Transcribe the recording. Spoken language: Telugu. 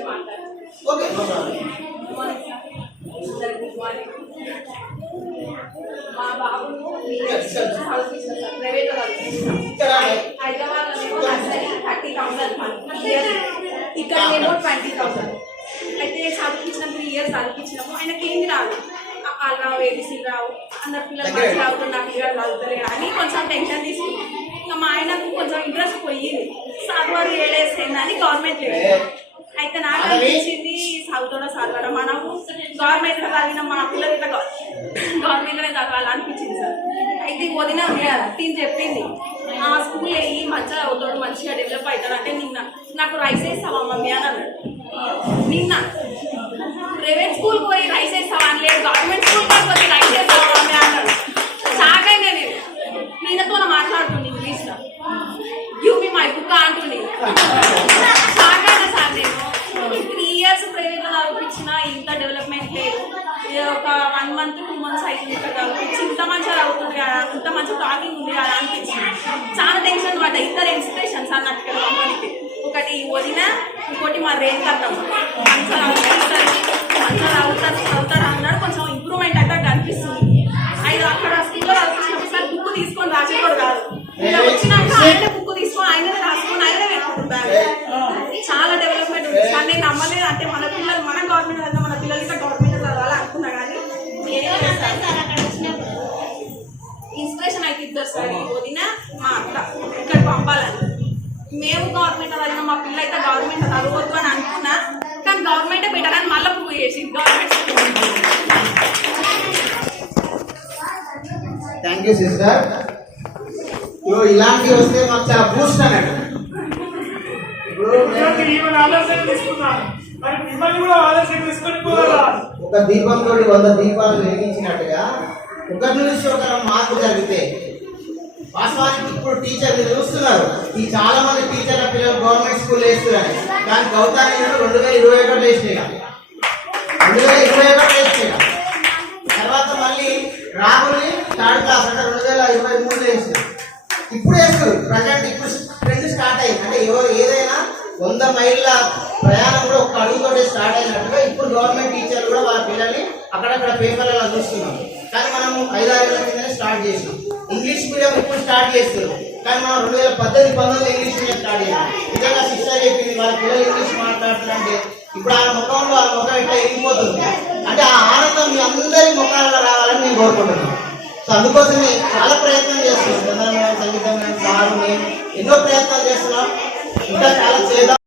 గురించి మాట్లాడాలి ఓకే నో ప్రాబ్లం అందరికీ గుడ్ మార్నింగ్ మా బాబును చదివిస్తాను సార్ ప్రైవేట్లో చదివిస్తాను ఇక్కడ హైదరాబాద్ లో నర్సరీ థర్టీ థౌసండ్ ఇక్కడనేమో ట్వంటీ థౌసండ్ అయితే చదివించిన త్రీ ఇయర్స్ చదివించినాము ఆయనకి ఏమి రాదు వాళ్ళు రావు ఏబీసీ రావు అందరు పిల్లలు మంచిగా చదువుతున్నారు నా పిల్లలు చదువుతలేరు అని కొంచెం టెన్షన్ తీసుకున్నాం ఇంకా మా ఆయనకు కొంచెం ఇంట్రెస్ట్ పోయింది చదువు ఏడేసిందని గవర్నమెంట్ లేదు అయితే నాకు అనిపించింది చదువుతాడో చదవరా మనం గవర్నమెంట్ చదివిన మా పిల్లలు ఇట్లా గవర్నమెంట్లోనే చదవాలి అనిపించింది సార్. అయితే వదిన తిని చెప్పింది ఆ స్కూల్ వెయ్యి మంచిగా చదువుతాడు మంచిగా డెవలప్ అవుతాడు. అంటే నిన్న నాకు రైస్ వేస్తావా మమ్మీ? అని అన్నాడు. నిన్న ప్రైవేట్ స్కూల్ పోయి రైస్ వేస్తావా? అని లేదు. గవర్నమెంట్ స్కూల్ పోయి రైస్ వేస్తావా మమ్మీ? అన్నాడు. చాకైనా నేను. ఈయనతో మాట్లాడుతుంది ఇంగ్లీష్లో. గివ్ మీ మై బుక్ అంటుంది. మంత్ టూ మంత్స్ అవుతుంది ఇక్కడ చదివించి ఇంత మంచిగా చదువుతుంది కదా ఇంత మంచి టాకింగ్ ఉంది కదా అనిపించింది. చాలా టెన్షన్ అనమాట ఇద్దరు ఇన్స్పిరేషన్స్ సార్ నాకు ఇక్కడ కంపెనీకి ఒకటి వదిన ఇంకోటి మా రేంజ్ అర్థం మంచిగా చదువుతారు మంచిగా చదువుతారు చదువుతారు అన్నారు. కొంచెం ఇంప్రూవ్మెంట్ అయితే కనిపిస్తుంది. ఐదు అక్కడ స్కూల్లో చదివించినప్పుడు ఒకసారి బుక్ తీసుకొని రాసేవాడు కాదు. ఇలా వచ్చినాక ఆయన బుక్ తీసుకొని ఆయననే రాసుకొని ఆయననే పెట్టుకుంటారు. చాలా డెవలప్మెంట్ ఉంది. సార్ నేను నమ్మలేదు అంటే నేనే ఇన్స్పిరేషన్ అయితే ఇద్దరు సార్ ఈ వదిన మా అత్త ఇక్కడ పంపాలని. మేము గవర్నమెంట్ చదివినా మా పిల్ల అయితే గవర్నమెంట్ చదవద్దు అని అనుకున్నా కానీ గవర్నమెంటే బెటర్ అని మళ్ళీ ప్రూవ్ చేసి గవర్నమెంట్ థ్యాంక్ యూ సిస్టర్ ఇలాంటివి వస్తే మాకు చాలా బూస్ట్ అన్నట్టు. ఒక దీపం తోటి వంద దీపాలు వెలిగించినట్టుగా ఒకరి నుంచి ఒకరు మార్పు జరిగితే వాస్తవానికి ఇప్పుడు టీచర్లు చూస్తున్నారు. ఈ చాలా మంది టీచర్ల పిల్లలు గవర్నమెంట్ స్కూల్ వేస్తున్నారు. కానీ గౌతాన్ని రెండు వేల ఇరవై ఒకటి వేసినాయి రెండు వేల ఇరవై ఒకటి వేసినాయి తర్వాత మళ్ళీ రాహుల్ని థర్డ్ క్లాస్ అంటే రెండు వేల ఇరవై మూడు వేసినాయి ఇప్పుడు వేస్తారు ప్రజెంట్ మైళ్ళ ప్రయాణం కూడా ఒక అడుగుతోటే స్టార్ట్ అయినట్టుగా ఇప్పుడు గవర్నమెంట్ టీచర్లు కూడా వాళ్ళ పిల్లల్ని అక్కడక్కడ పేపర్లలో చూస్తున్నాం కానీ మనం ఐదారేళ్ళ కిందనే స్టార్ట్ చేసినాం. ఇంగ్లీష్ మీడియం ఇప్పుడు స్టార్ట్ చేస్తున్నాం కానీ మనం రెండు వేల పద్దెనిమిది పంతొమ్మిది ఇంగ్లీష్ మీడియం స్టార్ట్ చేసాం నిజంగా సిస్టర్ చెప్పింది వాళ్ళ పిల్లలు ఇంగ్లీష్ మాట్లాడుతున్నారంటే ఇప్పుడు ఆ ముఖంలో ఆ ముఖం ఇట్లా వెళ్ళిపోతుంది అంటే ఆ ఆనందం మీ అందరి ముఖాలలో రావాలని నేను కోరుకుంటున్నాను. సో అందుకోసమే చాలా ప్రయత్నం చేస్తున్నాం. చంద్రబాబు సంగీతం సార్ మేము ఎన్నో ప్రయత్నాలు చేస్తున్నాం. ఇంకా చాలా చేద్దాం.